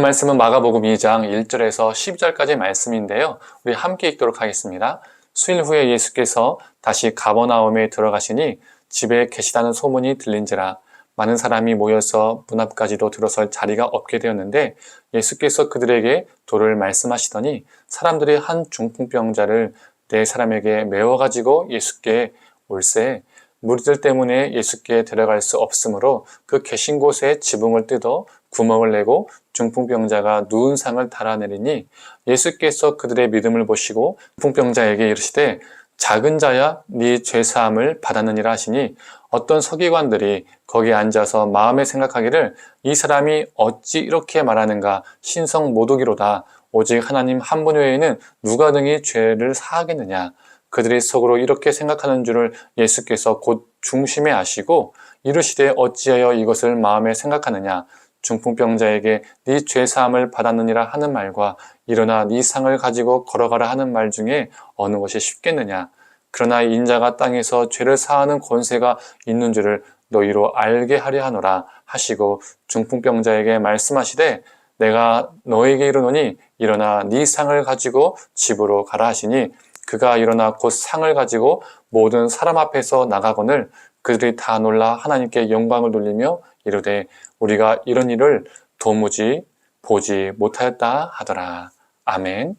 오늘 말씀은 마가복음 2장 1절에서 12절까지 말씀인데요. 우리 함께 읽도록 하겠습니다. 수일 후에 예수께서 다시 가버나움에 들어가시니 집에 계시다는 소문이 들린지라 많은 사람이 모여서 문 앞까지도 들어설 자리가 없게 되었는데 예수께서 그들에게 도를 말씀하시더니 사람들이 한 중풍병자를 네 사람에게 메워가지고 예수께 올세 무리들 때문에 예수께 데려갈 수 없으므로 그 계신 곳에 지붕을 뜯어 구멍을 내고 중풍병자가 누운 상을 달아내리니 예수께서 그들의 믿음을 보시고 중풍병자에게 이르시되 작은 자야 네 죄사함을 받았느니라 하시니 어떤 서기관들이 거기에 앉아서 마음에 생각하기를 이 사람이 어찌 이렇게 말하는가 신성 모독이로다 오직 하나님 한 분 외에는 누가 능히 죄를 사하겠느냐 그들이 속으로 이렇게 생각하는 줄을 예수께서 곧 중심에 아시고 이르시되 어찌하여 이것을 마음에 생각하느냐 중풍병자에게 네 죄사함을 받았느니라 하는 말과 일어나 네 상을 가지고 걸어가라 하는 말 중에 어느 것이 쉽겠느냐 그러나 인자가 땅에서 죄를 사하는 권세가 있는 줄을 너희로 알게 하려 하노라 하시고 중풍병자에게 말씀하시되 내가 너에게 이르노니 일어나 네 상을 가지고 집으로 가라 하시니 그가 일어나 곧 상을 가지고 모든 사람 앞에서 나가거늘 그들이 다 놀라 하나님께 영광을 돌리며 이르되 우리가 이런 일을 도무지 보지 못하였다 하더라. 아멘.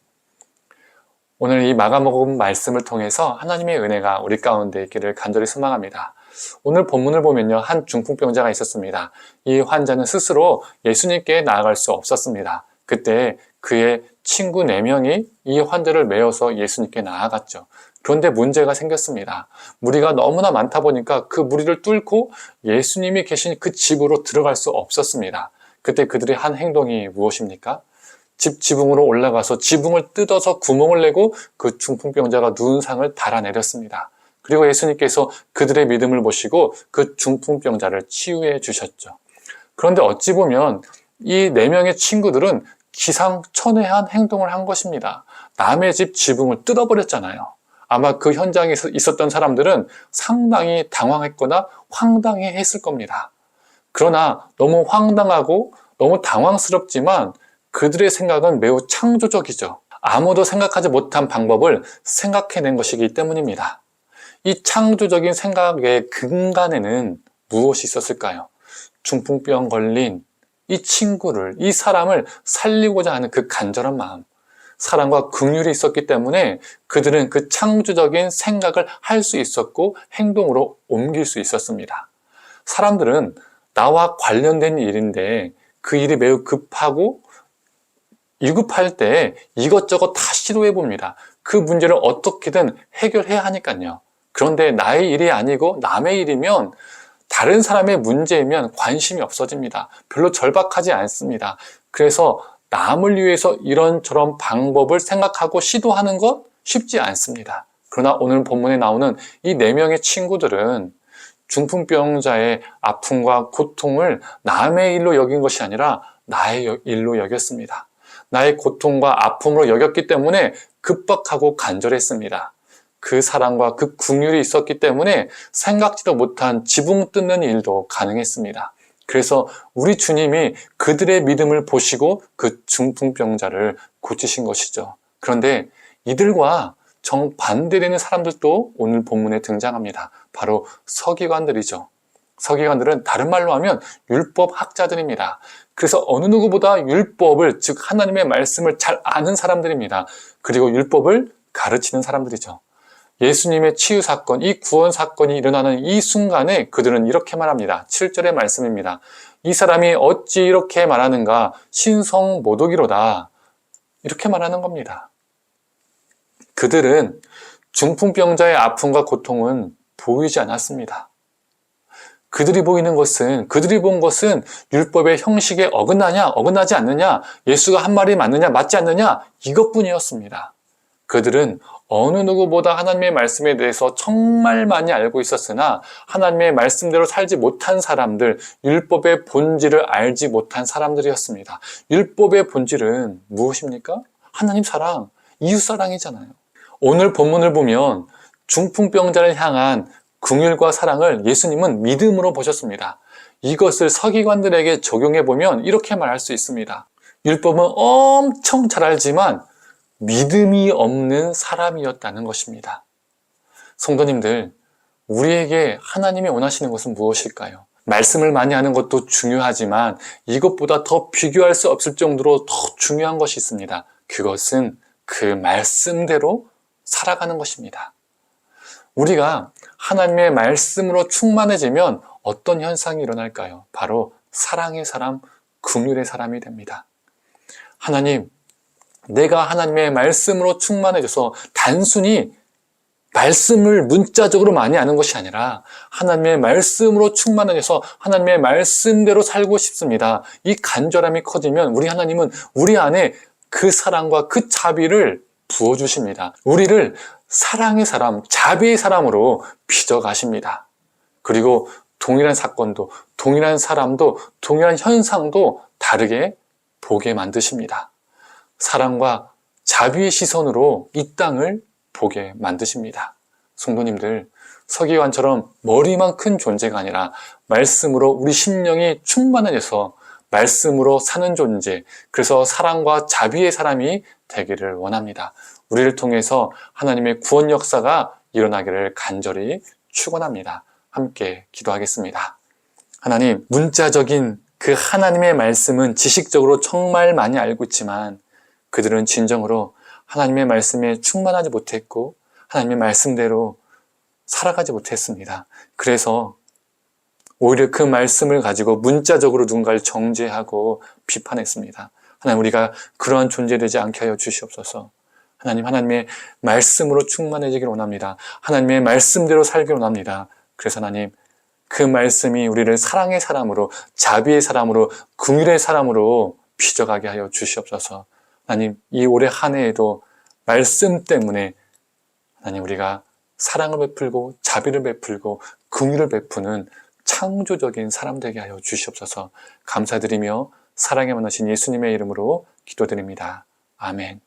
오늘 이 마가복음 말씀을 통해서 하나님의 은혜가 우리 가운데 있기를 간절히 소망합니다. 오늘 본문을 보면요. 한 중풍병자가 있었습니다. 이 환자는 스스로 예수님께 나아갈 수 없었습니다. 그때 그의 친구 4명이 이 환자를 메어서 예수님께 나아갔죠. 그런데 문제가 생겼습니다. 무리가 너무나 많다 보니까 그 무리를 뚫고 예수님이 계신 그 집으로 들어갈 수 없었습니다. 그때 그들이 한 행동이 무엇입니까? 집 지붕으로 올라가서 지붕을 뜯어서 구멍을 내고 그 중풍병자가 누운 상을 달아내렸습니다. 그리고 예수님께서 그들의 믿음을 보시고 그 중풍병자를 치유해 주셨죠. 그런데 어찌 보면 이 4명의 친구들은 기상천외한 행동을 한 것입니다. 남의 집 지붕을 뜯어버렸잖아요. 아마 그 현장에 있었던 사람들은 상당히 당황했거나 황당해했을 겁니다. 그러나 너무 황당하고 너무 당황스럽지만 그들의 생각은 매우 창조적이죠. 아무도 생각하지 못한 방법을 생각해낸 것이기 때문입니다. 이 창조적인 생각의 근간에는 무엇이 있었을까요? 중풍병 걸린 이 친구를, 이 사람을 살리고자 하는 그 간절한 마음, 사랑과 긍휼이 있었기 때문에 그들은 그 창조적인 생각을 할 수 있었고 행동으로 옮길 수 있었습니다. 사람들은 나와 관련된 일인데 그 일이 매우 급하고 위급할 때 이것저것 다 시도해 봅니다. 그 문제를 어떻게든 해결해야 하니까요. 그런데 나의 일이 아니고 남의 일이면 다른 사람의 문제이면 관심이 없어집니다. 별로 절박하지 않습니다. 그래서 남을 위해서 이런저런 방법을 생각하고 시도하는 것 쉽지 않습니다. 그러나 오늘 본문에 나오는 이 4명의 친구들은 중풍병자의 아픔과 고통을 남의 일로 여긴 것이 아니라 나의 일로 여겼습니다. 나의 고통과 아픔으로 여겼기 때문에 급박하고 간절했습니다. 그 사랑과 그 긍휼이 있었기 때문에 생각지도 못한 지붕 뜯는 일도 가능했습니다. 그래서 우리 주님이 그들의 믿음을 보시고 그 중풍병자를 고치신 것이죠. 그런데 이들과 정반대되는 사람들도 오늘 본문에 등장합니다. 바로 서기관들이죠. 서기관들은 다른 말로 하면 율법 학자들입니다. 그래서 어느 누구보다 율법을, 즉 하나님의 말씀을 잘 아는 사람들입니다. 그리고 율법을 가르치는 사람들이죠. 예수님의 치유 사건, 이 구원 사건이 일어나는 이 순간에 그들은 이렇게 말합니다. 7절의 말씀입니다. 이 사람이 어찌 이렇게 말하는가? 신성 모독이로다. 이렇게 말하는 겁니다. 그들은 중풍병자의 아픔과 고통은 보이지 않았습니다. 그들이 보이는 것은, 그들이 본 것은 율법의 형식에 어긋나냐, 어긋나지 않느냐, 예수가 한 말이 맞느냐, 맞지 않느냐, 이것뿐이었습니다. 그들은 어느 누구보다 하나님의 말씀에 대해서 정말 많이 알고 있었으나 하나님의 말씀대로 살지 못한 사람들, 율법의 본질을 알지 못한 사람들이었습니다. 율법의 본질은 무엇입니까? 하나님 사랑, 이웃 사랑이잖아요. 오늘 본문을 보면 중풍병자를 향한 긍휼과 사랑을 예수님은 믿음으로 보셨습니다. 이것을 서기관들에게 적용해 보면 이렇게 말할 수 있습니다. 율법은 엄청 잘 알지만 믿음이 없는 사람이었다는 것입니다. 성도님들, 우리에게 하나님이 원하시는 것은 무엇일까요? 말씀을 많이 하는 것도 중요하지만 이것보다 더 비교할 수 없을 정도로 더 중요한 것이 있습니다. 그것은 그 말씀대로 살아가는 것입니다. 우리가 하나님의 말씀으로 충만해지면 어떤 현상이 일어날까요? 바로 사랑의 사람, 긍휼의 사람이 됩니다. 하나님, 내가 하나님의 말씀으로 충만해져서 단순히 말씀을 문자적으로 많이 아는 것이 아니라 하나님의 말씀으로 충만해져서 하나님의 말씀대로 살고 싶습니다. 이 간절함이 커지면 우리 하나님은 우리 안에 그 사랑과 그 자비를 부어주십니다. 우리를 사랑의 사람, 자비의 사람으로 빚어가십니다. 그리고 동일한 사건도, 동일한 사람도, 동일한 현상도 다르게 보게 만드십니다. 사랑과 자비의 시선으로 이 땅을 보게 만드십니다. 성도님들, 서기관처럼 머리만 큰 존재가 아니라 말씀으로 우리 심령이 충만해져서 말씀으로 사는 존재, 그래서 사랑과 자비의 사람이 되기를 원합니다. 우리를 통해서 하나님의 구원 역사가 일어나기를 간절히 축원합니다. 함께 기도하겠습니다. 하나님, 문자적인 그 하나님의 말씀은 지식적으로 정말 많이 알고 있지만 그들은 진정으로 하나님의 말씀에 충만하지 못했고 하나님의 말씀대로 살아가지 못했습니다. 그래서 오히려 그 말씀을 가지고 문자적으로 누군가를 정죄하고 비판했습니다. 하나님, 우리가 그러한 존재되지 않게 하여 주시옵소서. 하나님, 하나님의 말씀으로 충만해지기를 원합니다. 하나님의 말씀대로 살기를 원합니다. 그래서 하나님, 그 말씀이 우리를 사랑의 사람으로, 자비의 사람으로, 긍휼의 사람으로 빚어가게 하여 주시옵소서. 하나님, 이 올해 한 해에도 말씀 때문에 하나님, 우리가 사랑을 베풀고 자비를 베풀고 긍휼을 베푸는 창조적인 사람 되게 하여 주시옵소서. 감사드리며 사랑에 만나신 예수님의 이름으로 기도드립니다. 아멘.